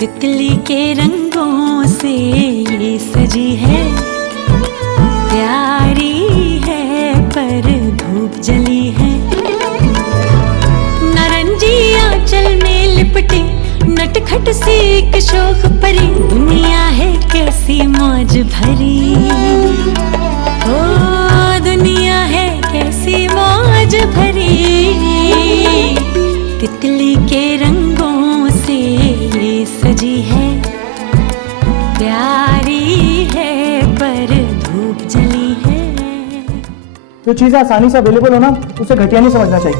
तितली के रंगों से ये सजी है, प्यारी है पर धूप जली है। नारंगी आंचल में लिपटी नटखट सी एक शोख परी, दुनिया है कैसी मौज भरी। ओ दुनिया है कैसी मौज भरी, तितली के रंगों से ये सजी है, प्यारी है पर धूप जली है। जो चीजें आसानी से अवेलेबल हो ना, उसे घटिया नहीं समझना चाहिए,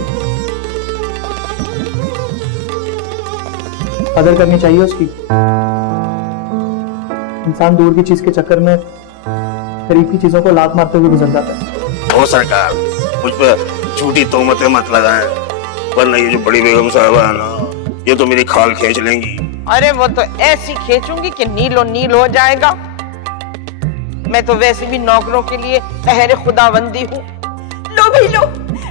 कदर करनी चाहिए उसकी। इंसान दूर की चीज के चक्कर में करीब की चीजों को लात मारते हुए गुजर जाता है। ओ सरकार, मुझ पर झूठी तोहमतें मत लगाएं, वरना ये जो बड़ी बेगम साहबा है ना, ये तो मेरी खाल खींच लेंगी। अरे वो तो ऐसी खींचूंगी कि नीलो नील हो जाएगा। मैं तो वैसे भी नौकरों के लिए पहरे खुदाबंदी हूँ। लो भाई लो,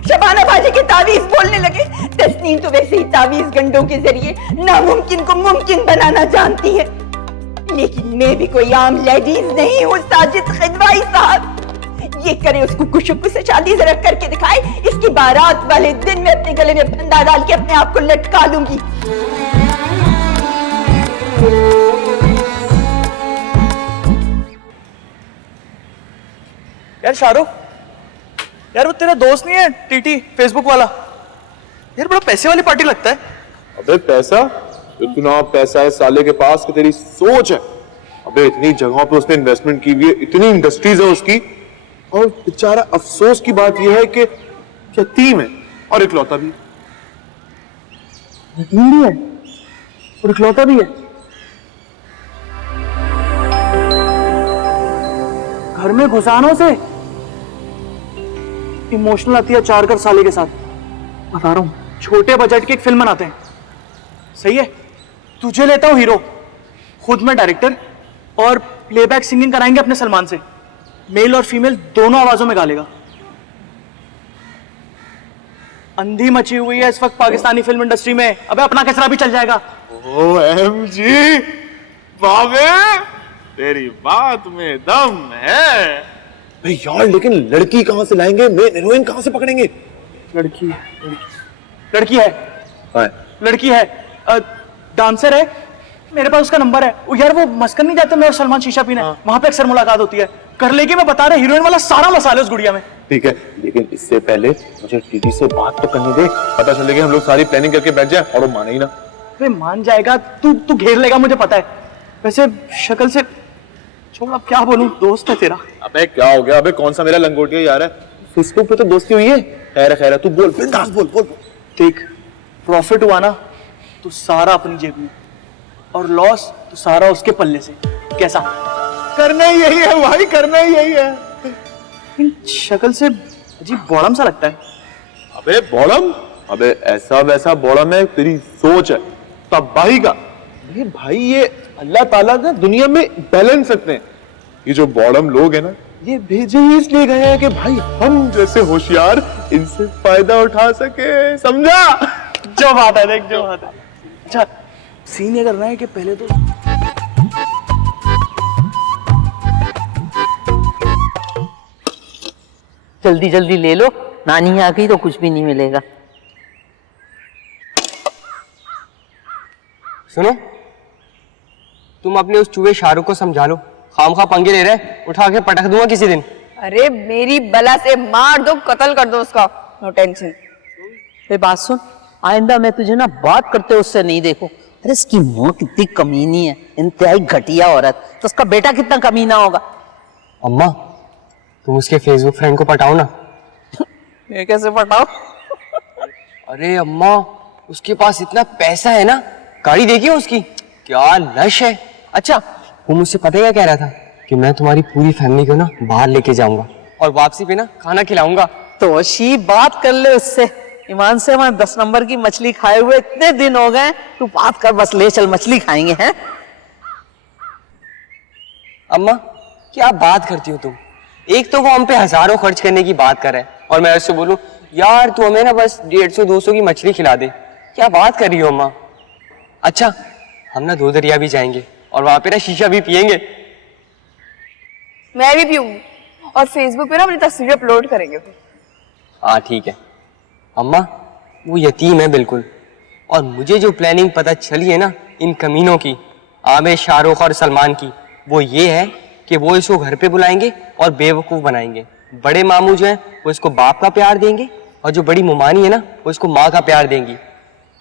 शबाना बाजी के तावीज बोलने लगे। तस्नीम तो वैसे ही तावीज गंडों के जरिए नामुमकिन को मुमकिन बनाना जानती है, लेकिन मैं भी कोई आम लेडीज नहीं हूँ साजिद खिदवाई साहब। ये करे उसको कुशुकु से शादी जरा करके दिखाए, इसकी बारात वाले दिन मैं अपने गले में फंदा डाल के अपने आप को लटका लूंगी। यार शाहरुख, यार वो तेरा दोस्त नहीं है टीटी फेसबुक वाला? यार बड़ा पैसे वाली पार्टी लगता है। अबे पैसा? इतना पैसा है साले के पास कि तेरी सोच है। अबे इतनी जगहों पे उसने इन्वेस्टमेंट की हुई है, इतनी इंडस्ट्रीज है उसकी, और बेचारा अफसोस की बात यह है कि यतीम है और इकलौता भी। यतीम भी है और इकलौता भी है। घर में घुसानों से इमोशनल अत्याचार कर साले के साथ। बता रहा हूं, छोटे बजट की एक फिल्म बनाते हैं, सही है? तुझे लेता हूं हीरो, खुद में डायरेक्टर, और प्लेबैक सिंगिंग कराएंगे अपने सलमान से। मेल और फीमेल दोनों आवाजों में गा लेगा। अंधी मची हुई है इस वक्त पाकिस्तानी फिल्म इंडस्ट्री में। अबे अपना कचरा भी चल जाएगा। OMG, बाबे तेरी बात में दम है। भाई यार, लेकिन लड़की कहां से लाएंगे? मेन हीरोइन कहां से पकड़ेंगे? लड़की है, डांसर है, मेरे पास उसका नंबर है। यार वो मस्कन नहीं जाते मैं और सलमान शीशा पीने, वहां पे अक्सर मुलाकात होती है। कर लेगी, मैं बता रहा, हीरोइन वाला सारा मसाला उस गुड़िया में। ठीक है, लेकिन इससे पहले मुझे टीटी से बात तो करने दे, पता चलेगा हम लोग सारी प्लानिंग करके बैठ जाए और वो माने ही ना। अरे मान जाएगा, तू घेर लेगा, मुझे पता है। वैसे शक्ल से छोड़, अब क्या बोलूं, दोस्त है तेरा। अबे क्या हो गया? अबे कौन सा मेरा लंगोटिया यार है? फेसबुक पे तो दोस्ती हुई है। खैर तू बोल, बिंदास बोल। देख, प्रॉफिट हुआ ना तो सारा अपनी जेब में, और लॉस तो सारा उसके पल्ले से। कैसा? करना ही यही है भाई, करना ही यही है। इन शक्ल से अजीब बॉडम सा लगता है। अबे बॉडम? अबे ऐसा वैसा बॉडम है, तेरी सोच है तबाही का। अरे भाई, ये अल्लाह ताला ने दुनिया में बैलेंस रखते हैं। ये जो बॉडम लोग हैं ना, ये भेजे ही इसलिए गए हैं कि भाई हम जैसे होशियार इनसे फायदा उठा सके, समझा? जो बात है, देख जो बात है। अच्छा, सीन ये करना है कि पहले तो जल्दी जल्दी ले लो, नानी आ गई तो कुछ भी नहीं मिलेगा। सुनो, तुम अपने उस चूहे शाहरुख को समझा लो, खामखा पंगे ले रहे, उठा के पटक दूंगा किसी दिन। अरे मेरी बला से मार दो, कत्ल कर दो उसका, नो टेंशन। ये बात सुन, आइंदा मैं तुझे ना बात करते उससे नहीं देखो। अरे इसकी माँ कितनी कमीनी है, इंतहाई घटिया औरत, तो उसका बेटा कितना कमीना होगा। अम्मा, तुम उसके फेसबुक फ्रेंड को पटाओ ना। ये कैसे पटाओ? अरे अम्मा, उसके पास इतना पैसा है ना, गाड़ी देखी उसकी, क्या लश है। अच्छा, वो मुझसे पता है क्या कह रहा था कि मैं तुम्हारी पूरी फैमिली को ना बाहर लेके जाऊंगा और वापसी पे ना खाना खिलाऊंगा। तो अच्छी बात कर ले उससे। ईमान से, मैं 10 नंबर की मछली खाए हुए इतने दिन हो गए, तू बात कर, बस ले चल, मछली खाएंगे। हैं अम्मा, क्या बात करती हो तुम? एक तो वो हम पे हजारों खर्च करने की बात कर रहे हैं और मैं उससे बोलूं यार तू हमें ना बस 150-200 की मछली खिला दे। क्या बात कर रही हो अम्मा? अच्छा, हम ना दो दरिया भी जाएंगे और वहां पे ना शीशा भी पियेंगे। मैं भी पीऊंगी और फेसबुक पे ना अपनी तस्वीर अपलोड करेंगे फिर। हाँ ठीक है। अम्मा वो यतीम है बिल्कुल, और मुझे जो प्लानिंग पता चली है ना इन कमीनों की, आमिर, शाहरुख और सलमान की, वो ये है कि वो इसको घर पे बुलाएंगे और बेवकूफ़ बनाएंगे। बड़े मामू जो हैं वो इसको बाप का प्यार देंगे और जो बड़ी मुमानी है ना वो इसको माँ का प्यार देंगी,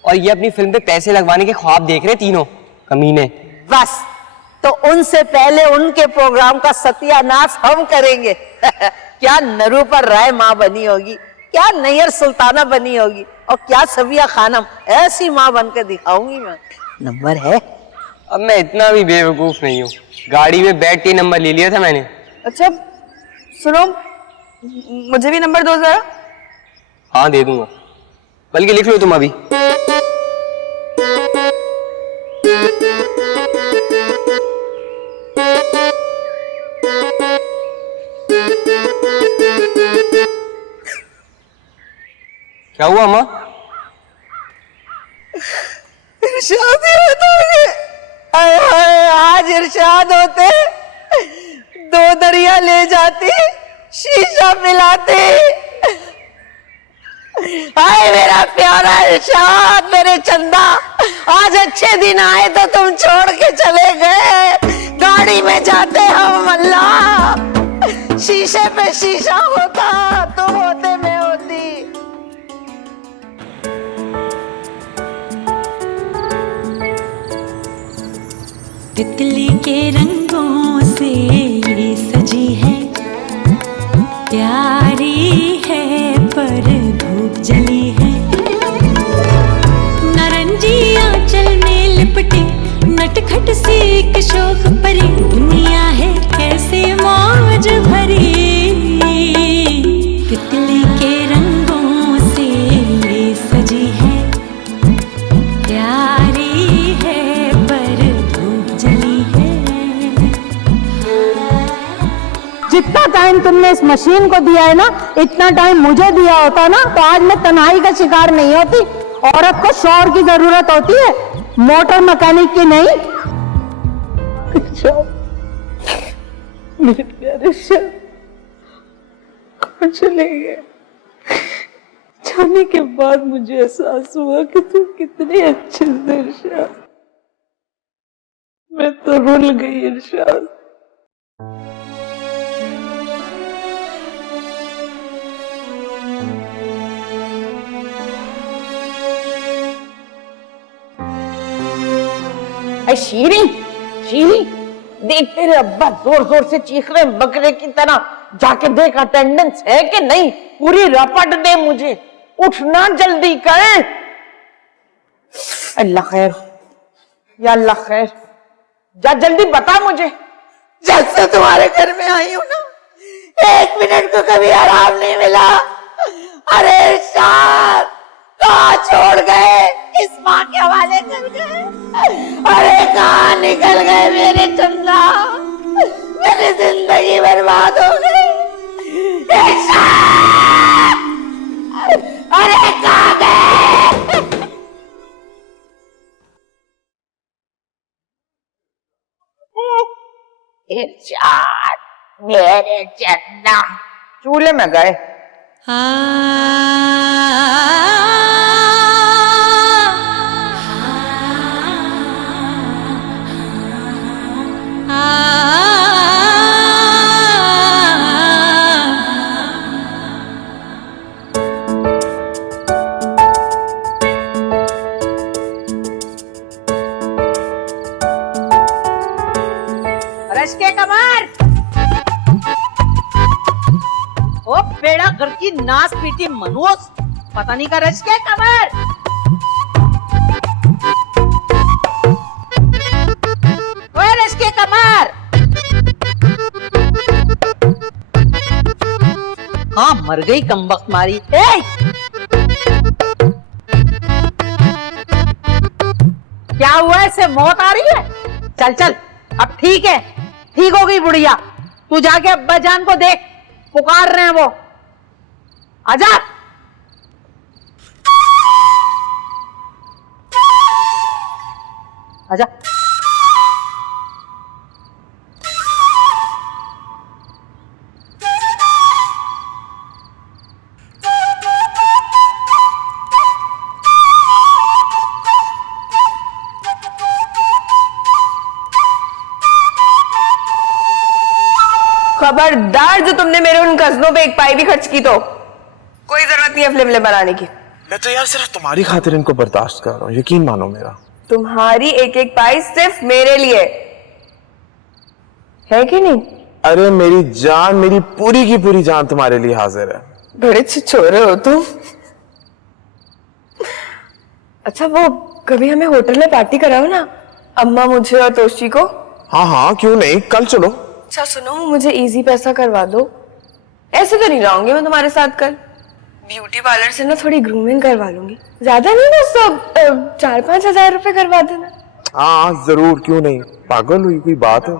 और ये अपनी फिल्म पे पैसे लगवाने के ख्वाब देख रहे हैं तीनों कमीने। बस तो उनसे पहले उनके प्रोग्राम का सत्यानाश हम करेंगे। क्या नरूपर राय माँ बनी होगी, क्या नैयर सुल्ताना बनी होगी, और क्या सबिया खानम, ऐसी माँ बनकर दिखाऊंगी मैं। नंबर है। अब मैं इतना भी बेवकूफ नहीं हूँ, गाड़ी में बैठ के नंबर ले लिया था मैंने। अच्छा सुनो, मुझे भी नंबर दो जरा। हाँ दे दूंगा, बल्कि लिख लो तुम अभी। क्या हुआ माँ? इरशाद ही बताओगे? आज इरशाद होते, दो दरिया ले जाती, शीशा पिलाती। हाय मेरा प्यारा इरशाद, मेरे चंदा, आज अच्छे दिन आए तो तुम छोड़ के चले गए। गाड़ी में जाते हम अल्लाह, शीशे पे शीशा होता, तुम होते मैं होती। तितली के रंगों से ये सजी है, प्यारी है पर धूप जली है। नारंगी आंचल में लिपटी नटखट सी एक शोख परी, दुनिया है कैसे मौज भरी। तितली के रंगों से ये सजी है, प्यारी है पर धूप जली है। जितना टाइम तुमने इस मशीन को दिया है ना, इतना टाइम मुझे दिया होता ना, तो आज मैं तन्हाई का शिकार नहीं होती। औरत को शौहर की जरूरत होती है, मोटर मैकेनिक की नहीं। मेरे प्यारे शाह कहाँ चले गए? जाने के बाद मुझे एहसास हुआ कि तुम कितने अच्छे थे इरशाद। मैं तो रुल गई इरशाद। शीरी, शीरी, देख तेरे अब्बा जोर जोर से चीख रहे बकरे की तरह। जाके देख अटेंडेंस है कि नहीं, पूरी रपट दे मुझे। उठना जल्दी कर। अल्लाह खैर, या अल्लाह खैर, जा जल्दी बता मुझे। जब से तुम्हारे घर में आई हूं ना, एक मिनट को कभी आराम नहीं मिला। अरे इरशाद, कहाँ छोड़ गए? किस माँ के हवाले कर गए? अरे कहाँ निकल गए मेरे चंदा? मेरी जिंदगी बर्बाद हो गई। इरशाद! अरे कहाँ गए? इरशाद, मेरे चन्ना, चूल्हे में गए। रश के कमर, ओ बेड़ा घर की नाच पीटी मनोज, पता नहीं का रश के कमर। ओए रश के कमर, हाँ मर गई कमबख्त मारी। क्या हुआ, इसे मौत आ रही है? चल चल, अब ठीक है, ठीक हो गई बुढ़िया। तू जाके अब्बा जान को देख, पुकार रहे हैं वो। आजा। आजा। खबरदार जो तुमने मेरे उन कजनों पे एक पाई भी खर्च की तो कोई जरूरत नहीं है फिल्म बनाने की। मैं तो यार सिर्फ तुम्हारी खातिर इनको बर्दाश्त कर रहा हूँ, यकीन मानो मेरा। तुम्हारी एक एक पाई सिर्फ मेरे लिए है कि नहीं? अरे मेरी जान, मेरी पूरी की पूरी जान तुम्हारे लिए हाजिर है। बड़े छिछोरे हो तुम। अच्छा वो कभी हमें होटल में पार्टी कराओ ना, अम्मा मुझे और तोशी को। हाँ हाँ क्यों नहीं, कल चलो। अच्छा सुनो, मुझे इजी पैसा करवा दो। ऐसे तो नहीं रहूंगी मैं तुम्हारे साथ कल। ब्यूटी पार्लर से ना थोड़ी ग्रूमिंग करवा लूंगी, ज्यादा नहीं, बस 4-5 हजार रुपए करवा देना। हाँ जरूर, क्यों नहीं, पागल हुई कोई बात है।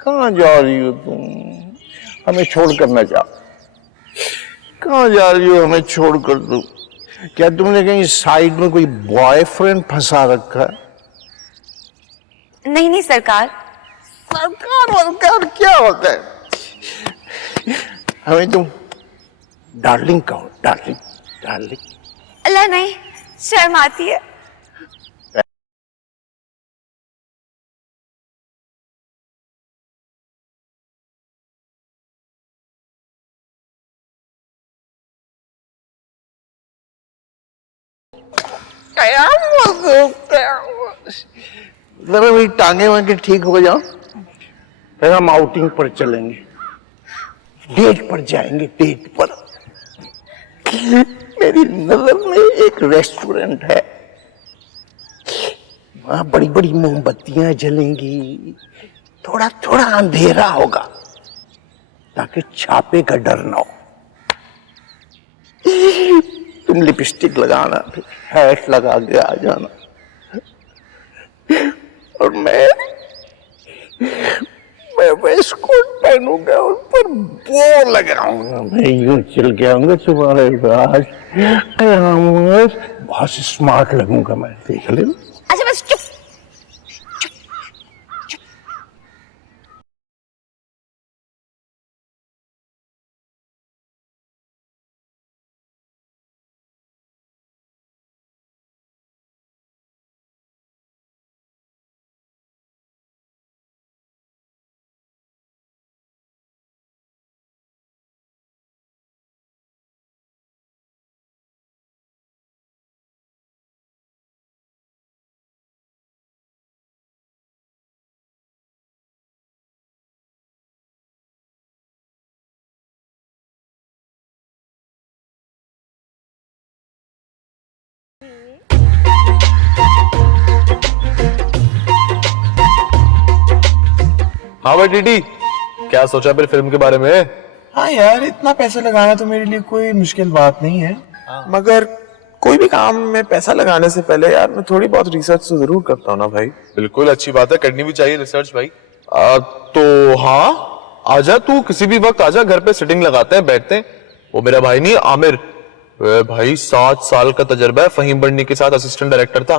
कहाँ जा रही हो तुम? हमें छोड़ कर ना जा। कहाँ जा रही हो हमें छोड़ कर? तुम क्या तुमने कहीं साइड में कोई बॉयफ्रेंड फंसा रखा है? नहीं नहीं सरकार। सरकार क्या होता है? हमें तुम डार्लिंग कहो, डार्लिंग डार्लिंग। अल्लाह नहीं, शर्म आती है। जरा मेरी टांगे वांगे ठीक हो जाओ, फिर हम आउटिंग पर चलेंगे, डेट पर जाएंगे, डेट पर। मेरी नजर में एक रेस्टोरेंट है, वहां बड़ी बड़ी मोमबत्तियां जलेंगी, थोड़ा थोड़ा अंधेरा होगा ताकि छापे का डर ना हो। तुम लिपस्टिक लगाना, फिर हैट लगा के आ जाना, और मैं वेस्टकोट पहनूंगा, उस पर बो लगाऊंगा, मैं यूं चल के आऊंगा तुम्हारे पास, बहुत स्मार्ट लगूंगा मैं, देख लेना। अच्छा बस चुप। हाँ भाई टीटी, क्या सोचा फिर फिल्म के बारे में? हाँ यार, इतना पैसा लगाना तो मेरे लिए कोई मुश्किल बात नहीं है, मगर कोई भी काम में पैसा लगाने से पहले यार मैं थोड़ी बहुत रिसर्च तो जरूर करता हूँ ना भाई। बिल्कुल अच्छी बात है, करनी भी चाहिए रिसर्च भाई। तो हाँ आजा, तू किसी भी वक्त आजा, घर पे सिटिंग लगाते हैं, बैठते हैं। वो मेरा भाई नहीं आमिर, भाई 7 साल का तजर्बा है, फहीम बर्नी के साथ असिस्टेंट डायरेक्टर था,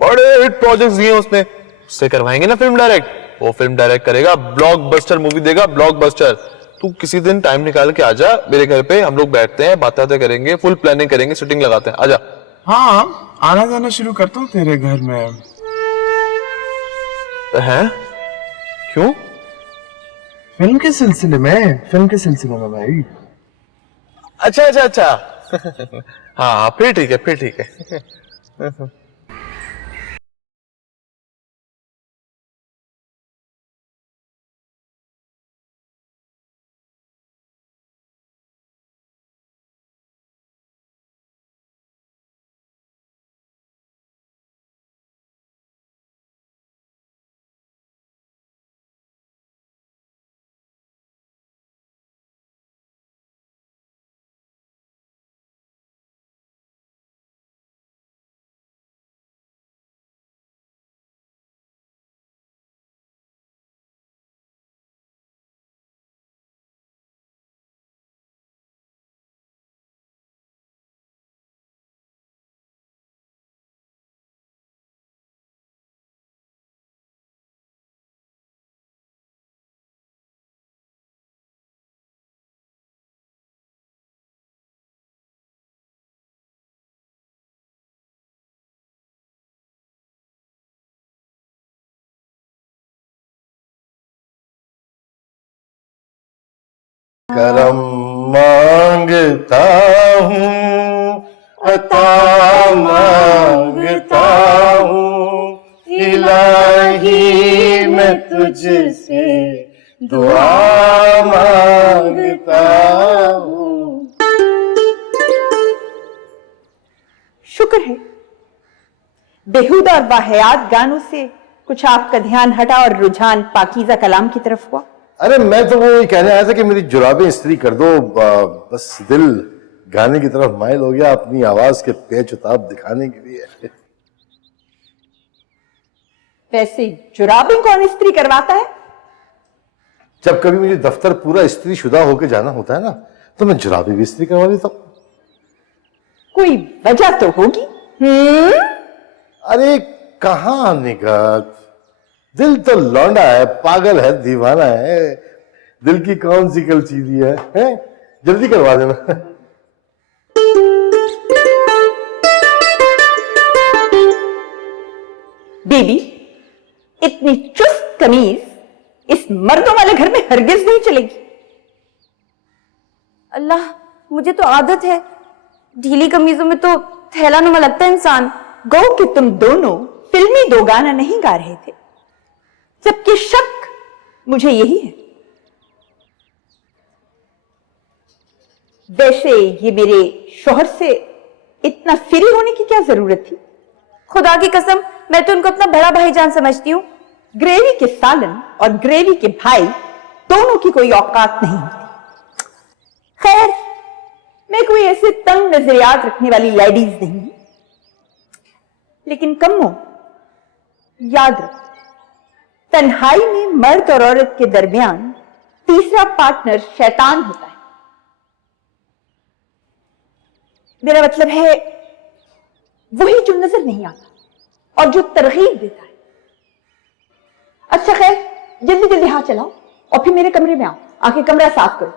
बड़े हिट प्रोजेक्ट्स दिए उसने, उससे करवाएंगे ना फिल्म डायरेक्ट। वो फिल्म डायरेक्ट करेगा, ब्लॉकबस्टर मूवी देगा, ब्लॉकबस्टर। तू किसी दिन टाइम निकाल के आजा मेरे घर पे, हम लोग बैठते हैं, बातें करेंगे, फुल प्लानिंग करेंगे, शूटिंग लगाते हैं, आजा। हाँ, आना जाना शुरू करता हूँ तेरे घर में। हैं? क्यों? फिल्म के सिलसिले में भाई। अच्छा अच्छा अच्छा। हाँ फिर ठीक है, फिर ठीक है। करम मांगता हूँ, अता मांगता हूँ, इलाही मैं तुझसे दुआ मांगता हूँ। शुक्र है बेहुदा और वाहियात गानों से कुछ आपका ध्यान हटा और रुझान पाकीज़ा कलाम की तरफ हुआ। अरे मैं तो वो कहने आया था कि मेरी जुराबें इस्त्री कर दो, बस दिल गाने की तरफ माइल हो गया अपनी आवाज के पेच उताब दिखाने के लिए। वैसे जुराबें कौन इस्त्री करवाता है? जब कभी मुझे दफ्तर पूरा इस्त्री शुदा होकर जाना होता है ना, तो मैं जुराबें भी इस्त्री करवा देता हूँ। कोई वजह तो होगी। अरे कहाँ निगत, दिल तो लौंडा है, पागल है, दीवाना है, दिल की कौन सी कलचीदी है? जल्दी करवा देना। बेबी, इतनी चुस्त कमीज इस मर्दों वाले घर में हरगिज नहीं चलेगी। अल्लाह, मुझे तो आदत है, ढीली कमीजों में तो थैला नुमा लगता है इंसान। गो कि तुम दोनों फिल्मी दो गाना नहीं गा रहे थे, जबकि शक मुझे यही है। वैसे ये मेरे शोहर से इतना फ्री होने की क्या जरूरत थी? खुदा की कसम, मैं तो उनको अपना बड़ा भाईजान समझती हूँ। ग्रेवी के सालन और ग्रेवी के भाई दोनों की कोई औकात नहीं होती। खैर, मैं कोई ऐसे तंग नजरियात रखने वाली लेडीज नहीं हूं, लेकिन कम्मो याद रखो, तन्हाई में मर्द और औरत के दरमियान तीसरा पार्टनर शैतान होता है। मेरा मतलब है वही जो नजर नहीं आता और जो तरगीब देता है। अच्छा खैर, जल्दी जल्दी हाथ चलाओ और फिर मेरे कमरे में आओ, आके कमरा साफ करो।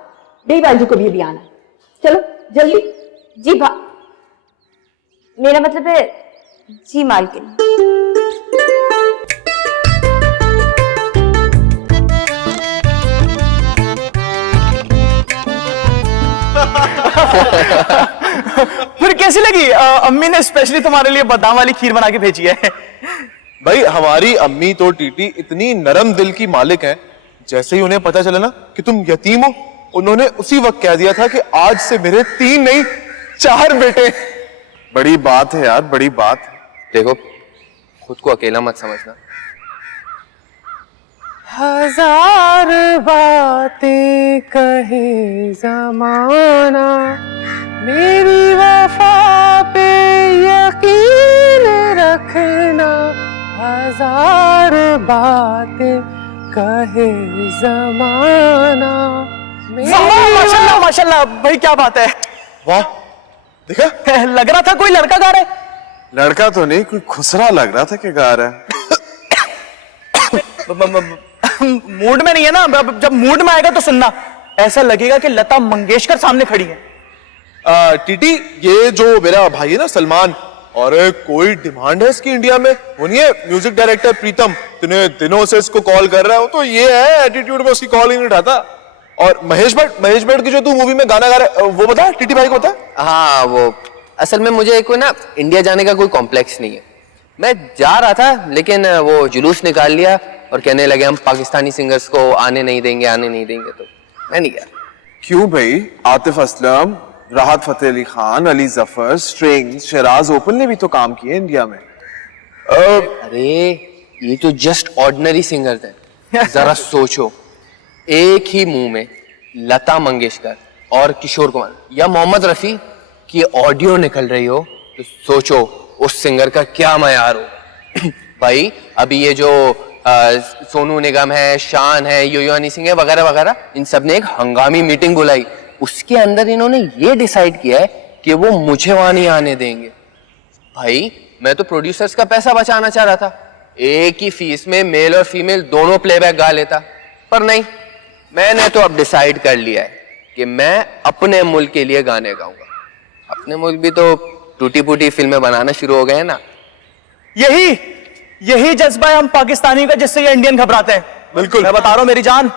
बेई बाजू को भी आना है। चलो जल्दी। जी मेरा मतलब है जी मालकिन। फिर कैसी लगी? अम्मी ने स्पेशली तुम्हारे लिए बादाम वाली खीर बना के भेजी है। भाई हमारी अम्मी तो टीटी इतनी नरम दिल की मालिक हैं, जैसे ही उन्हें पता चला ना कि तुम यतीम हो, उन्होंने उसी वक्त कह दिया था कि आज से मेरे 3 नहीं 4 बेटे। बड़ी बात है यार, बड़ी बात। देखो, खुद को अकेला मत समझना। हजार बातें कहे जमाना, मेरी वफा पे यकीन रखना। हजार बातें कहे जमाना। माशाल्लाह माशाल्लाह भाई, क्या बात है। वाह, देखा लग रहा था कोई लड़का गा रहा है। लड़का तो नहीं, कोई खुसरा लग रहा था कि गा रहा है। मूड में नहीं है ना, जब मूड में आएगा तो सुनना, ऐसा लगेगा कि लता मंगेशकर सामने खड़ी है। टीटी, ये जो मेरा भाई है ना सलमान, और कोई डिमांड है इसकी इंडिया में, वो नहीं है म्यूजिक डायरेक्टर प्रीतम, इतने दिनों से इसको कॉल कर रहा है, तो ये है एटीट्यूड में उसकी कॉल ही नहीं उठाता। और महेश भट्ट की जो तू मूवी में गाना गा रहा है, वो बता टीटी भाई को बता। हाँ, वो असल में मुझे कोई ना इंडिया जाने का कोई कॉम्प्लेक्स नहीं है। मैं जा रहा था, लेकिन वो जुलूस निकाल लिया और कहने लगे हम पाकिस्तानी सिंगर्स को आने नहीं देंगे, तो मैं नहीं गया। क्यों भाई? आतिफ असलम, राहत फतेह अली खान, अली जफर, स्ट्रिंग्स, शहराज ओपन ने भी तो काम किए इंडिया में। अरे ये तो जस्ट ऑर्डिनरी सिंगर थे। जरा सोचो, एक ही मुंह में लता मंगेशकर और किशोर कुमार या मोहम्मद रफी की ऑडियो निकल रही हो, तो सोचो उस सिंगर का क्या मयार हो। भाई अभी ये जो सोनू निगम है, शान है, यो हनी सिंह है, वगैरह वगैरह, इन सब ने एक हंगामी मीटिंग बुलाई। उसके अंदर इन्होंने ये डिसाइड किया है कि वो मुझे वहां नहीं आने देंगे। भाई मैं तो प्रोड्यूसर्स का पैसा बचाना चाह रहा था, एक ही फीस में मेल और फीमेल दोनों प्लेबैक गा लेता, पर नहीं, मैंने तो अब डिसाइड कर लिया है कि मैं अपने मुल्क के लिए गाने गाऊंगा। अपने मुल्क भी तो टूटी फूटी फिल्में बनाना शुरू हो गए हैं ना। यही जज्बा है हम पाकिस्तानी का, जिससे ये इंडियन घबराते हैं। बिल्कुल, मैं बता रहा हूं मेरी जान,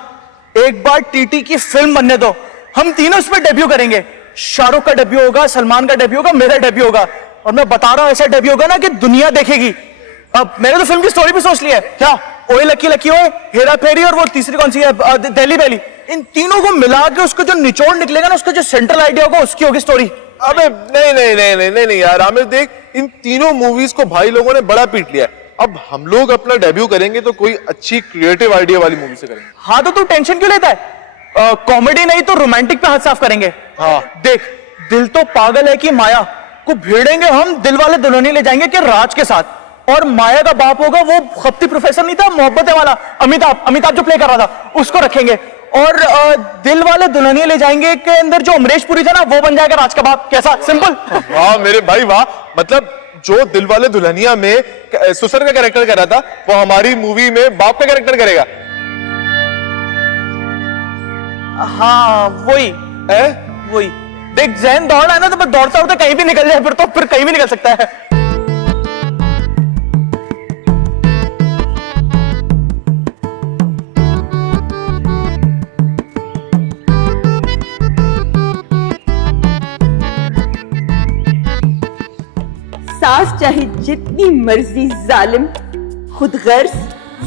एक बार टीटी की फिल्म बनने दो, हम तीनों इस पर डेब्यू करेंगे। शाहरुख का डेब्यू होगा, सलमान का डेब्यू होगा, मेरा डेब्यू होगा, और मैं बता रहा हूं ऐसा डेब्यू होगा ना कि दुनिया देखेगी। अब मैंने तो फिल्म की स्टोरी भी सोच ली है। क्या? ओए लकी लकी ओए, हेरा फेरी, और वो तीसरी कौन सी है, दिल्ली वैली। इन तीनों को मिला के उसको जो निचोड़ निकलेगा ना, उसका जो सेंट्रल आइडिया होगा, उसकी होगी स्टोरी। अबे नहीं नहीं नहीं नहीं नहीं, नहीं यार आमिर, देख इन तीनों मूवीज को भाई लोगों ने बड़ा पीट लिया है। अब हम लोग अपना डेब्यू करेंगे तो कोई अच्छी क्रिएटिव आइडिया वाली मूवी से करेंगे। हाँ तो तू टेंशन क्यों लेता है? कॉमेडी नहीं तो रोमांटिक पे हाथ साफ करेंगे। हाँ देख, दिल तो पागल है कि माया को भिड़ेंगे हम, दिल वाले दुल्हनिया ले जाएंगे कि राज के साथ, और माया का बाप होगा वो खप्ती प्रोफेसर नहीं था, मोहब्बत वाला अमिताभ जो प्ले कर रहा था, उसको रखेंगे। और दिल वाले दुल्हनिया ले जाएंगे के अंदर जो अमरीश पुरी था ना, वो बन जाएगा राज का बाप। कैसा? सिंपल। वाह मेरे भाई वाह, मतलब जो दिल वाले दुल्हनिया में सुसर का कैरेक्टर कर रहा था, वो हमारी मूवी में बाप का कैरेक्टर करेगा। हाँ वही है, वही। देख जैन दौड़ है ना, तो दौड़ता दौड़ता कहीं भी निकल जाए, फिर कहीं भी निकल सकता है। सास चाहे जितनी मर्जी जालिम, खुद गर्ज,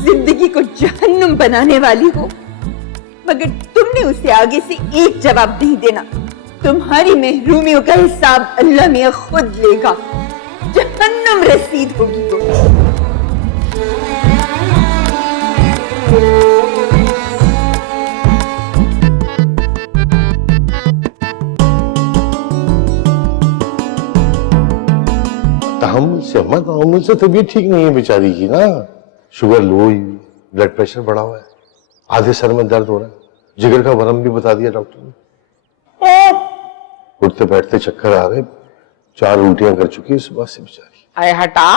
जिंदगी को जहन्नुम बनाने वाली हो, मगर तुमने उसे आगे से एक जवाब नहीं देना। तुम्हारी महरूमियों का हिसाब अल्लाह मियां खुद लेगा। जहन्नुम रसीद होगी वो। तामुल से तबीयत ठीक नहीं है बेचारी की ना, शुगर लो हुई, ब्लड प्रेशर बढ़ा हुआ है, आधे सर में दर्द हो रहा है, जिगर का वरम भी बता दिया डॉक्टर ने, उठते बैठते चक्कर आ गए, 4 उल्टियां कर चुकी है सुबह से बेचारी। आए हटा,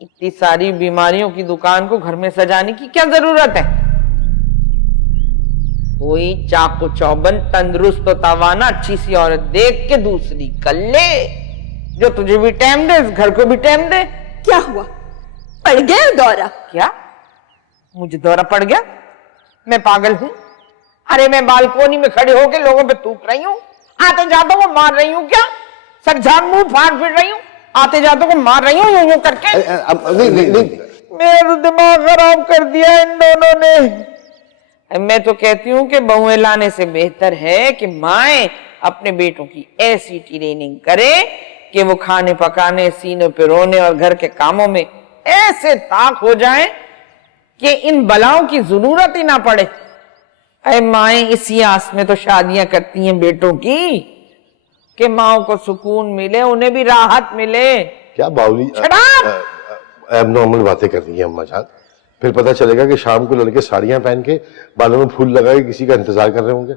इतनी सारी बीमारियों की दुकान को घर में सजाने की क्या जरूरत है? कोई चाको चौबंद तंदुरुस्त तो तवाना अच्छी सी औरत देख के दूसरी कर ले, जो तुझे भी टाइम दे, इस घर को भी टाइम दे। क्या हुआ? पड़ गया दौरा? क्या मुझे दौरा पड़ गया? मैं पागल हूं? अरे मैं बालकोनी में खड़े होकर लोगों पे थूक रही हूं, आते जातों को मार रही हूं क्या? सर झाड़ मुंह फाड़ फिर रही हूं, आते जातों को मार रही हूं यूं यूं करके। नहीं। मेरा दिमाग खराब कर दिया इन दोनों ने। मैं तो कहती हूँ कि बहुएं लाने से बेहतर है कि माएं अपने बेटों की ऐसी ट्रेनिंग करे कि वो खाने पकाने, सीने पे रोने और घर के कामों में ऐसे ताक हो जाएं कि इन बलाओं की जरूरत ही ना पड़े। अरे माएं इसी आस में तो शादियां करती हैं बेटों की कि माओ को सुकून मिले, उन्हें भी राहत मिले। क्या बावली एबनॉर्मल बातें कर रही है अम्मा जान। फिर पता चलेगा कि शाम को लड़के साड़ियां पहन के बालों में फूल लगा के किसी का इंतजार कर रहे होंगे।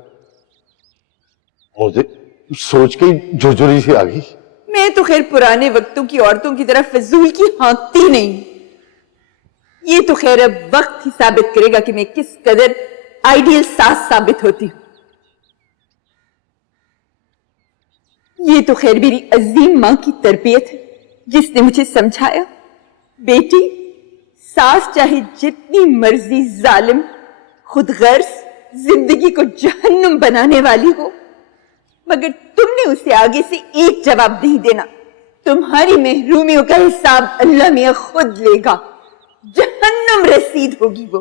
मुझे सोच के झुरझुरी सी आ गई। मैं तो खैर पुराने वक्तों की औरतों की तरफ फजूल की हाँकती नहीं। ये तो खैर अब वक्त ही साबित करेगा कि मैं किस कदर आइडियल सास साबित होती हूं। ये तो खैर मेरी अजीम मां की तरबियत है, जिसने मुझे समझाया, बेटी सास चाहे जितनी मर्जी जालिम, खुद गर्ज, जिंदगी को जहन्नुम बनाने वाली हो, मगर तुमने उसे आगे से एक जवाब नहीं देना। तुम्हारी महरूमियों का हिसाब अल्लाह मियां खुद लेगा। जहन्नुम रसीद होगी वो।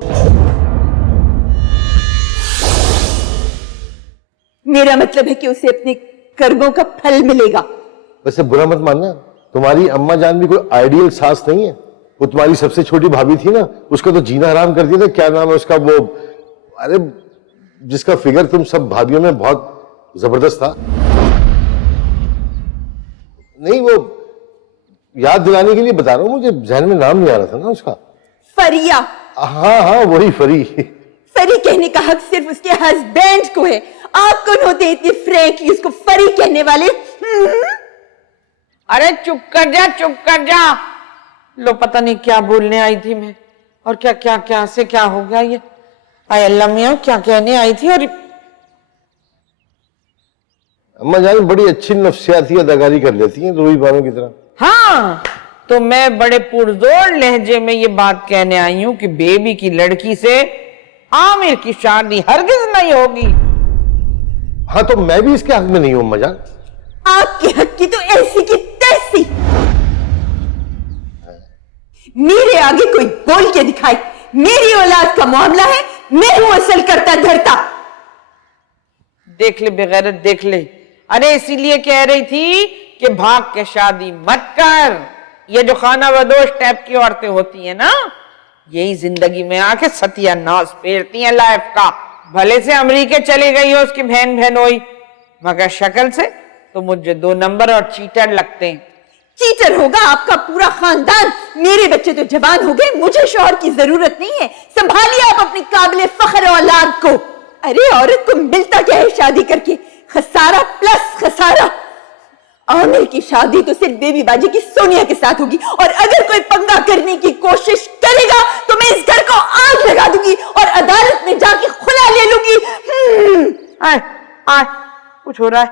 मेरा मतलब है कि उसे अपने कर्मों का फल मिलेगा। वैसे बुरा मत मानना, तुम्हारी अम्मा जान भी कोई आइडियल सास नहीं है। वो तुम्हारी सबसे छोटी भाभी थी ना, उसका तो जीना हराम कर दिया था। क्या नाम है उसका, वो अरे जिसका फिगर तुम सब भाभीयों में बहुत जबरदस्त था। नहीं, वो याद दिलाने के लिए बता रहा हूं, मुझे जहन में नाम नहीं आ रहा था ना उसका। फरिया। हाँ वही फरी। फरी कहने का हक सिर्फ उसके हस्बैंड को है। आप कौन होते हैं इतने फ्रैंकली उसको फरी कहने वाले? अरे चुप कर जा, चुप कर जा। लो पता नहीं क्या बोलने आई थी मैं, और क्या क्या क्या से क्या हो गया ये। आय अल्लाह मियां, क्या कहने आई थी? और अम्मा जान बड़ी अच्छी नफ्सियाती अदाकारी कर लेती हैं रूही बानो की तरह। हाँ, तो मैं बड़े पुरजोर लहजे में ये बात कहने आई हूं कि बेबी की लड़की से आमिर की शादी हरगिज नहीं होगी। हाँ तो मैं भी इसके हक में नहीं हूं अम्मा जान। आपके हक की तो ऐसी की तैसी। मेरे आगे कोई बोल के दिखाए, मेरी औलाद का मामला है, मैं हूं असल करता धरता। देख ले बेगैरत, देख ले। अरे इसीलिए कह रही थी कि भाग के शादी मत कर। ये जो खाना बदोश टाइप की औरतें होती है ना, यही जिंदगी में आके सत्यानाश फेरती हैं लाइफ का। भले से अमेरिका चली गई हो उसकी बहन बहनोई, मगर शक्ल से तो मुझे 2 नंबर और चीटर लगते हैं। चीटर होगा आपका पूरा खानदान। मेरे बच्चे तो जवान हो गए, मुझे शौहर की जरूरत नहीं है। संभालिए आप अपनी काबिल फख्र औलाद को। अरे औरत को मिलता क्या है शादी करके? खसारा प्लस खसारा। आमिर की शादी तो सिर्फ बेबी बाजी की सोनिया के साथ होगी, और अगर कोई पंगा करने की कोशिश करेगा तो मैं इस घर को आग लगा दूंगी और अदालत में जाके खुला ले लूंगी। आए आए, कुछ हो रहा है,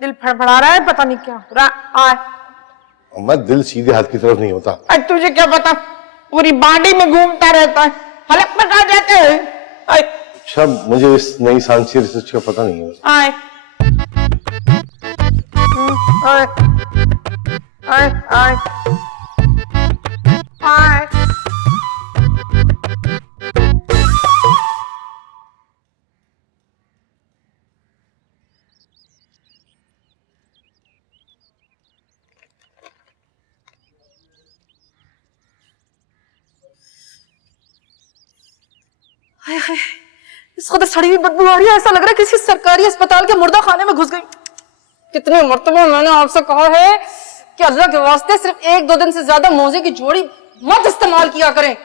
दिल फड़फड़ा रहा है, पता नहीं क्या हो रहा है। आए अम्मा, दिल सीधे हाथ की तरफ नहीं होता। अरे तुझे क्या पता, पूरी बॉडी में घूमता रहता है, हलक में आ जाते हैं। अच्छा, मुझे इस नई साइंसी रिसर्च का पता नहीं है। आए आए आए आए आए। हाय हाय, इस कदर सड़ी हुई बदबू आ रही है, ऐसा लग रहा है किसी सरकारी अस्पताल के मुर्दा खाने में घुस गई। कितने मर्तबा मैंने आपसे कहा है कि अल्लाह के वास्ते सिर्फ 1-2 दिन से ज्यादा मोजे की जोड़ी मत इस्तेमाल किया करें।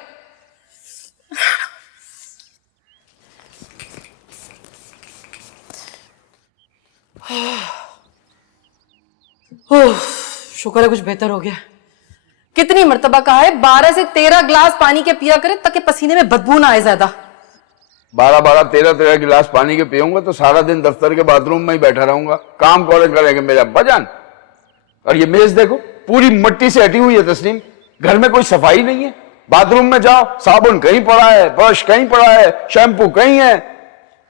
शुक्र है कुछ बेहतर हो गया। कितनी मर्तबा कहा है 12 से 13 गिलास पानी के पिया करें ताकि पसीने में बदबू ना आए ज्यादा। 13 गिलास पानी के पीऊंगा तो सारा दिन दफ्तर के बाथरूम में ही बैठा रहूंगा। काम कौन करेंगे मेरे अब्बा जान? और ये मेज देखो, पूरी मिट्टी से हटी हुई है तस्लीम। घर में कोई सफाई नहीं है। बाथरूम में जाओ, साबुन कहीं पड़ा है, ब्रश कहीं पड़ा है, शैम्पू कहीं है।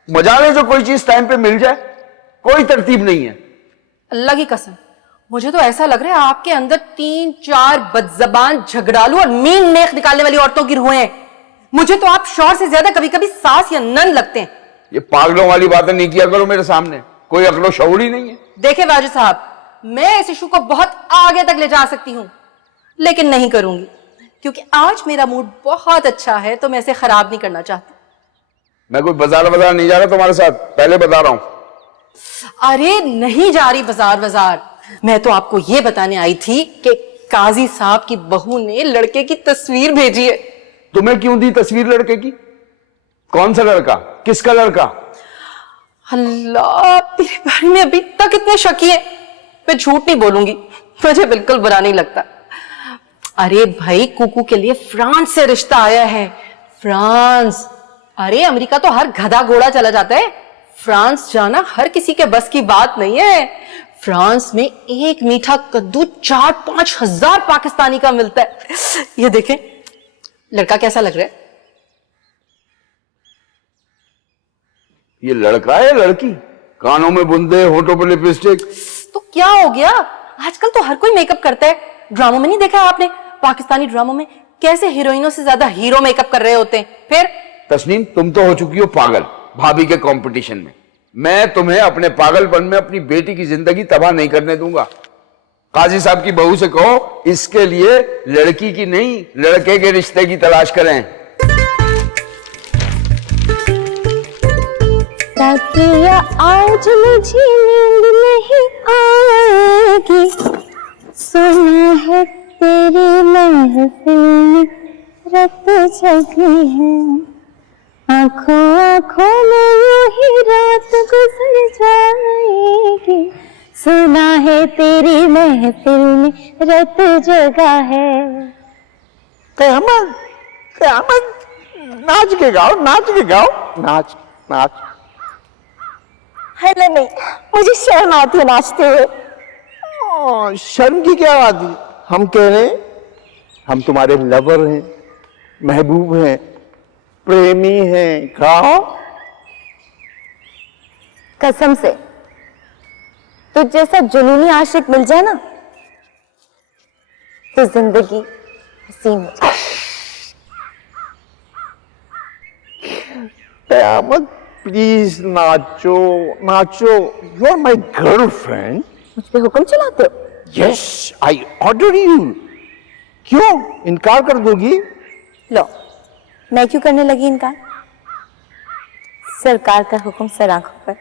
मजा ले जो कोई चीज टाइम पे मिल जाए, कोई तरतीब नहीं है। अल्लाह की कसम, मुझे तो ऐसा लग रहा है आपके अंदर 3-4 बदजबान, झगड़ालू और मीन नेक निकालने वाली औरतों की रूहें हैं। मुझे तो आप शौहर से ज्यादा कभी कभी सास या नन लगते हैं। ये पागलों वाली बातें नहीं किया करो मेरे सामने, कोई अक्लो शऊर ही नहीं है। देखे वाजिद साहब, मैं इस इशू को बहुत आगे तक ले जा सकती हूँ, लेकिन नहीं करूंगी क्योंकि आज मेरा मूड बहुत अच्छा है, तो मैं इसे खराब नहीं करना चाहती। मैं कोई बाजार नहीं जा रहा तुम्हारे साथ, पहले बता रहा हूं। अरे नहीं जा रही बाजार, मैं तो आपको ये बताने आई थी कि काजी साहब की बहू ने लड़के की तस्वीर भेजी है। तुम्हें क्यों दी तस्वीर लड़के की? कौन सा लड़का, किसका लड़का? अल्लाह, तेरे बारे में अभी तक इतने शकी है। मैं झूठ नहीं बोलूंगी, मुझे बिल्कुल बुरा नहीं लगता। अरे भाई, कुकू के लिए फ्रांस से रिश्ता आया है। फ्रांस? अरे अमेरिका तो हर गधा घोड़ा चला जाता है, फ्रांस जाना हर किसी के बस की बात नहीं है। फ्रांस में एक मीठा कद्दू 4-5 हजार पाकिस्तानी का मिलता है। ये देखें, लड़का कैसा लग रहा है? ये लड़का है लड़की? कानों में बुंदे, होठों पर लिपस्टिक। तो क्या हो गया, आजकल तो हर कोई मेकअप करता है। ड्रामों में नहीं देखा आपने, पाकिस्तानी ड्रामों में कैसे हीरोइनों से ज्यादा हीरो मेकअप कर रहे होते हैं। फिर तस्नीम, तुम तो हो चुकी हो पागल भाभी के कंपटीशन में। मैं तुम्हें अपने पागलपन में अपनी बेटी की जिंदगी तबाह नहीं करने दूंगा। काजी साहब की बहू से कहो इसके लिए लड़की की नहीं, लड़के के रिश्ते की तलाश करें। साथिया आज मुझे नींद नहीं आएगी, सोना है तेरी महफिल में रात जगी है, आंखों आंखों में यूं ही रात गुजर जाएगी, सुना है तेरी महफिल में रात जगा है। कयामत कयामत, नाच के गाओ, नाच के गाओ, नाच नाच। है नहीं, मुझे शर्म आती है नाचते हुए। शर्म की क्या बात है? हम कह रहे हैं हम तुम्हारे लवर हैं, महबूब हैं, प्रेमी हैं। गाओ। कसम से तो जैसा जुनूनी आशिक मिल जाए ना तो जिंदगी हसीन हो जाए। कयामत, प्लीज नाचो नाचो, यू आर माई गर्लफ्रेंड। मुझ पे हुक्म चलाते हो? Yes, I order you. क्यों इनकार कर दोगी? लो, मैं क्यों करने लगी इनकार? सरकार का हुक्म सर आंखों पर।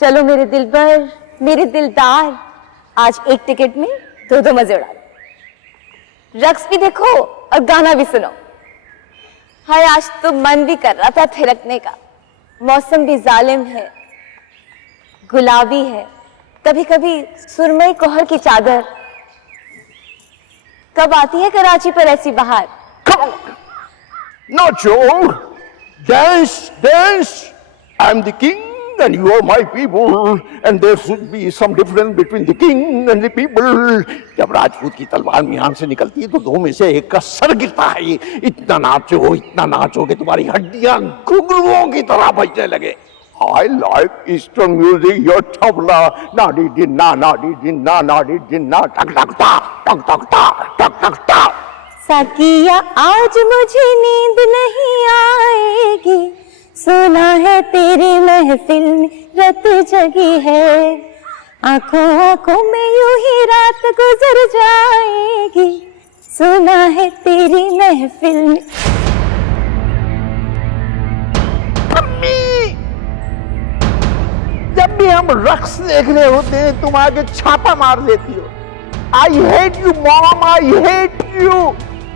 चलो मेरे दिल पर, मेरे दिलदार, आज एक टिकट में दो दो मजे उड़ा लो। रक्स भी देखो और गाना भी सुनो। हाय, आज तो मन भी कर रहा था थिरकने का। मौसम भी जालिम है, गुलाबी है, कभी कभी सुरमई कोहर की चादर। कब आती है कराची पर ऐसी बहार? नाचो, dance, dance. I'm the king and you are my people and there should be some difference between the king and the people. जब राजपूत की तलवार मियान से निकलती है तो दो में से एक का सर गिरता है। इतना नाचो कि तुम्हारी हड्डियां घुंघरुओं की तरह बजने लगे। I like Eastern music, your tabla, nadi dinna, tak tak ta, tak tak ta, tak tak ta. Saikia आज मुझे नींद नहीं आएगी, सुना है तेरी महफिल में रत जगी है, आंखों आंखों में यूं ही रात गुजर जाएगी, सुना है तेरी महफिल में। जब भी हम रक्स देख रहे होते हैं तुम आगे छापा मार देती हो। I hate you mom, I hate you.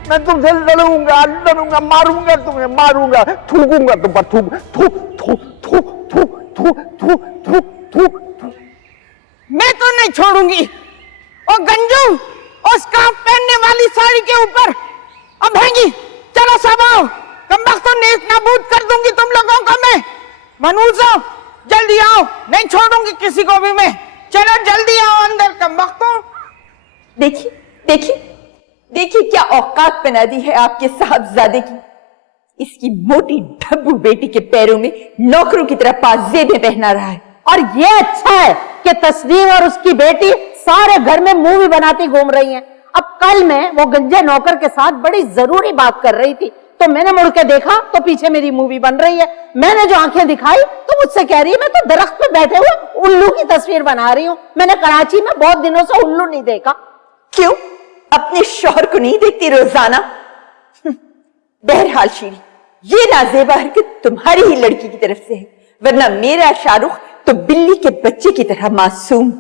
मैं तुमसे लड़ूंगा, मारूंगा तुम्हें, मारूंगा, थूकूंगा तुम पर, थूक थूक थूक थूक थूक थूक थूक थूक थूक थूक। मैं तो नहीं छोड़ूंगी। और गंजू, और स्कार्फ पहनने वाली साड़ी के ऊपर अब हैंगी। चलो सब आओ, कमबख्तों तो नेक नाबूद कर दूंगी तुम लोगों को मैं। मनूजा, जल्दी आओ, नहीं छोड़ूंगी किसी को भी मैं। चलो जल्दी आओ अंदर कमबख्तों। देखिए देखिए देखिए क्या औकात बना दी है आपके साहबजादे की। इसकी मोटी ढब्बू बेटी के पैरों में नौकरों की तरह पाजेबें पहना रहा है। और ये अच्छा है कि तस्नीम और उसकी बेटी सारे घर में मूवी बनाती घूम रही हैं। अब कल मैं वो गंजे नौकर के साथ बड़ी जरूरी बात कर रही थी तो मैंने मुड़ के देखा तो पीछे मेरी मूवी बन रही है। मैंने जो आंखें दिखाई तो मुझसे कह रही है मैं तो दरख्त पे बैठे हुए उल्लू की तस्वीर बना रही हूँ। मैंने कराची में बहुत दिनों से उल्लू नहीं देखा। क्यों अपने शौहर को नहीं देखती रोजाना? बहरहाल शीरी, ये नाजेबा हरकत तुम्हारी ही लड़की की तरफ से है, वरना मेरा शाहरुख तो बिल्ली के बच्चे की तरह मासूम।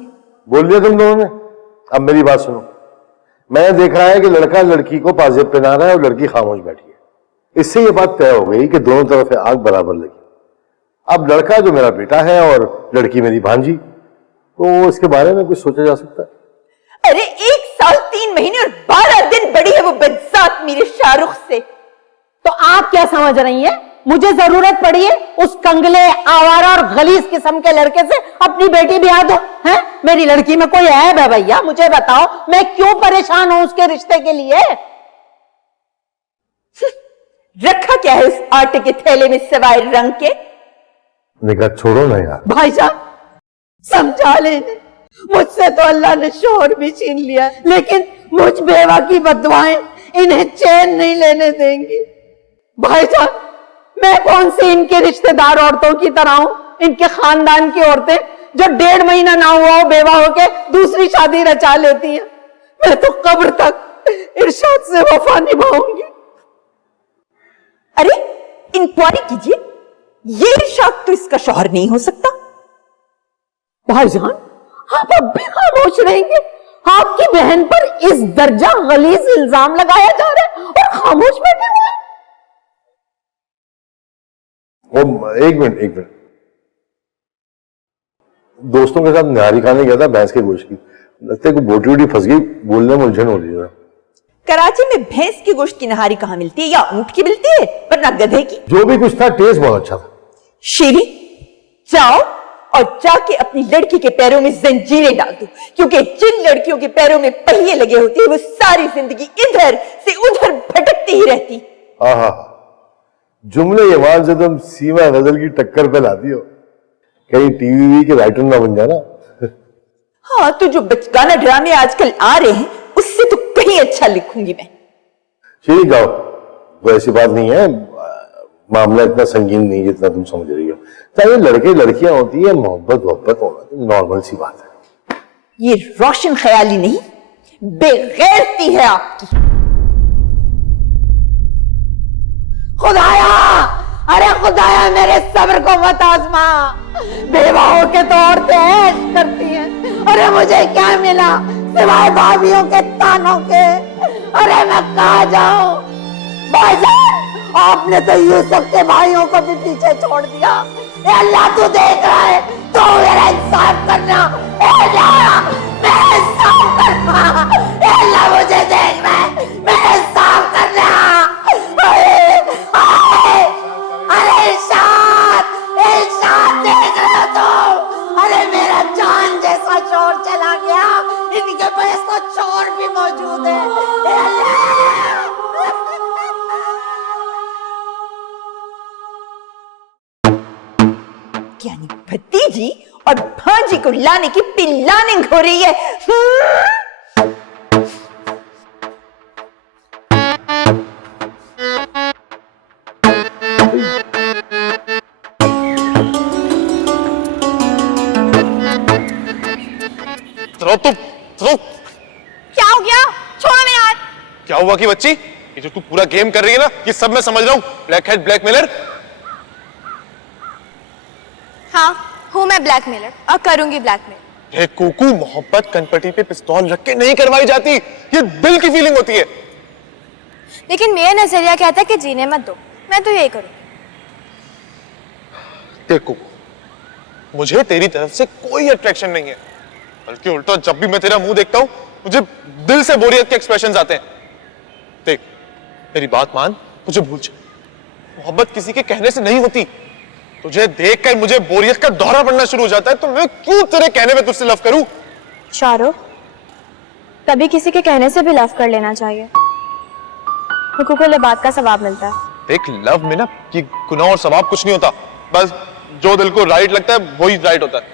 बोल दिया तुम दोनों ने। अब मेरी बात सुनो। मैंने देखा है कि लड़का लड़की को पाजेब पहना रहा है और लड़की खामोश बैठी है। इससे ये बात तय हो गई कि दोनों तरफ आग बराबर लगी। अब लड़का जो मेरा बेटा है और लड़की मेरी भांजी, तो इसके बारे में कुछ सोचा जा सकता है? अरे 1 साल 3 महीने और 12 दिन बड़ी है वो बदसात मेरे शाहरुख से। तो आप क्या समझ रही हैं? मुझे जरूरत पड़ी है उस कंगले, आवारा और गलीज किस्म के लड़के से अपनी बेटी ब्याह दो? हैं? मेरी लड़की में कोई ऐब है भैया? मुझे बताओ, मैं क्यों परेशान हूं उसके रिश्ते के लिए? रखा क्या है उस आटे के थैले में सिवाय रंग के? निकाह छोड़ो ना यार। भाईजान समझा लेने, मुझसे तो अल्लाह ने शोहर भी छीन लिया, लेकिन मुझ बेवा की बदुआएं इन्हें चैन नहीं लेने देंगी। भाईजान, मैं कौन सी इनके रिश्तेदार औरतों की तरह हूं? इनके खानदान की औरतें जो 1.5 महीना ना हुआ हो बेवा होके दूसरी शादी रचा लेती हैं। मैं तो कब्र तक इरशाद से वफा निभाऊंगी। अरे इंक्वायरी कीजिए, ये इरशाद तो इसका शौहर नहीं हो सकता। भाईजान, आप अब भी खामोश रहेंगे? आपकी बहन पर इस दर्जा गलीज इल्जाम लगाया जा रहा है और खामोश बैठे हुए हैं। एक मिनट। दोस्तों के साथ निहारी खाने गया था भैंस के गोश्त की। लगता है कोई बोटी वोटी फंस गई, बोलने में उलझन हो रही है। कराची में भैंस की गोश्त की नहारी कहां मिलती है? या ऊंट की मिलती है, वरना गधे की। जो भी कुछ था टेस्ट बहुत अच्छा था। शीरी, जाओ और जाके अपनी लड़की के पैरों में जंजीरें डाल दो, क्योंकि जिन लड़कियों के पैरों में पहिए लगे होते हैं वो सारी जिंदगी इधर से उधर भटकती ही रहती। जुमले ईमान से तुम सीमा गजल की टक्कर पे लाती हो। कहीं टीवी के राइटर ना बन जाना। हाँ, तो जो बचकाना ड्रामे आजकल आ रहे हैं उससे तो कहीं अच्छा लिखूंगी मैं। ठीक है, वो ऐसी बात नहीं है, मामला इतना संगीन नहीं जितना तुम समझ रही हो। चाहे लड़के लड़कियां होती है, मोहब्बत होना नॉर्मल सी बात है। ये रोशन ख्याली नहीं, बेगैरती है आपकी। खुदाया, अरे खुदाया मेरे सब्र को मत आजमा। बेवाओं के तो औरतें ऐश करती हैं, अरे मुझे क्या मिला सिवाय भाभियों के तानों के। अरे मैं कहाँ जाऊं? भाईजान, आपने तो यूसुफ के भाइयों को भी पीछे छोड़ दिया। ए अल्लाह, तू देख रहा है, तो मेरा इंसाफ करना। ए अल्लाह, मेरा इंसाफ करना। ए अल्लाह, मुझे देख रहा है, मेरा इंसाफ करना। अरे इरशाद, इरशाद, देख रहे हो तुम? अरे मेरा जान जैसा चोर चला गया, इनके पास तो चोर भी मौजूद है। ए अल्लाह। यानी भतीजी और भांजी को लाने की प्लानिंग हो रही है। क्या हो गया? छोड़ो मेरा हाथ। क्या हुआ कि बच्ची, ये जो तू पूरा गेम कर रही है ना, ये सब मैं समझ रहा हूँ। Black head blackmailer. हाँ, हूँ मैं ब्लैकमेलर और करूंगी ब्लैकमेल। कुकू, मोहब्बत कनपटी पे पिस्तौल रख के नहीं करवाई जाती, ये दिल की फीलिंग होती है। लेकिन मेरा नजरिया कहता है कि जीने मत दो, मैं तो यही करूँ। देखो, मुझे तेरी तरफ से कोई अट्रैक्शन नहीं है, बल्कि उल्टा जब भी मैं तेरा मुंह देखता हूँ मुझे दिल से बोरियत के एक्सप्रेशंस आते हैं। देख, मेरी बात मान, मुझे भूल जा। मोहब्बत किसी के कहने से नहीं होती। तुझे देखकर मुझे बोरियत का दौरा पड़ना शुरू हो जाता है, तो मैं क्यों तेरे कहने पे तुझसे लव करूं? शाहरुख, कभी किसी के कहने से भी लव कर लेना चाहिए, हुकूक बात का सवाब मिलता है। देख, लव में ना कि गुनाह और सवाब कुछ नहीं होता, बस जो दिल को राइट लगता है वही राइट होता है।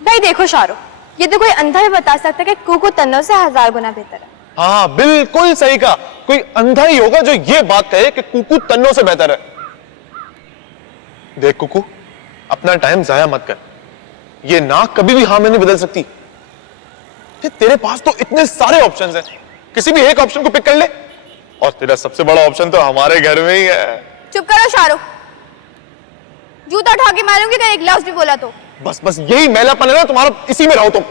भाई देखो शाहरुख, ये तो कोई अंधा भी बता सकता है कि कुकू तन्नों से 1000 गुना बेहतर है। हाँ, बिल्कुल सही कहा। कोई अंधा ही होगा जो ये बात कहे कि कुकू तन्नों से बेहतर है। देख कुकू, अपना टाइम जाया मत कर। ये नाक कभी भी हाँ में नहीं बदल सकती। तेरे पास तो इतने सारे ऑप्शंस हैं, किसी भी एक ऑप्शन को पिक कर ले। और तेरा सबसे बड़ा ऑप्शन तो हमारे घर में ही है। चुप करो शाहरुख, जूता उठा के मारूंगी अगर एक लफ्ज भी बोला तो। बस बस यही मैलापन है ना तुम्हारा, इसी में रहो तुम।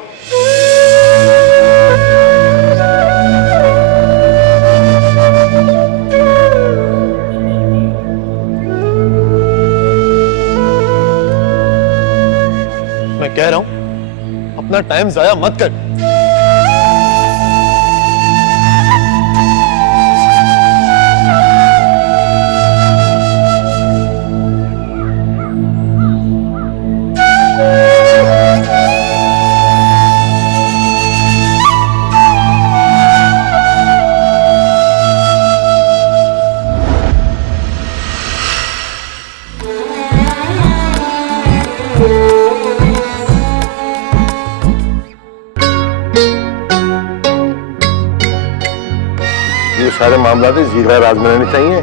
मैं कह रहा हूं, अपना टाइम जाया मत कर। सारे मामला जीरा राज में रहने चाहिए।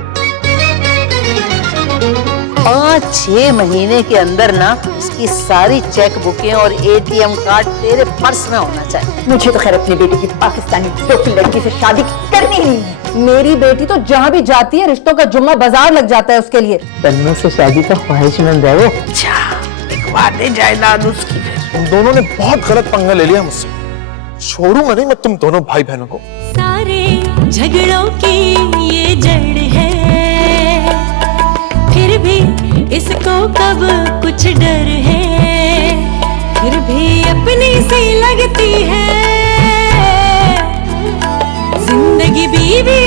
5-6 महीने के अंदर ना इसकी सारी चेक बुकें और एटीएम कार्ड तेरे पर्स में होना चाहिए। मुझे तो खैर अपनी बेटी की पाकिस्तानी टोपी लड़की से शादी करनी ही नहीं है। मेरी बेटी तो जहाँ भी जाती है रिश्तों का जुम्मा बाजार लग जाता है उसके लिए। तन्नों से शादी का ख्वाहिशमंद है वो। अच्छा, लिखवा दे जायदाद उसकी। तुम दोनों ने बहुत गलत पंगा ले लिया मुझसे। छोड़ूंगा नहीं मैं तुम दोनों भाई बहनों को। सारे झगड़ों की ये जड़ है, फिर भी इसको कब कुछ डर है, फिर भी अपनी सी लगती है जिंदगी बीवी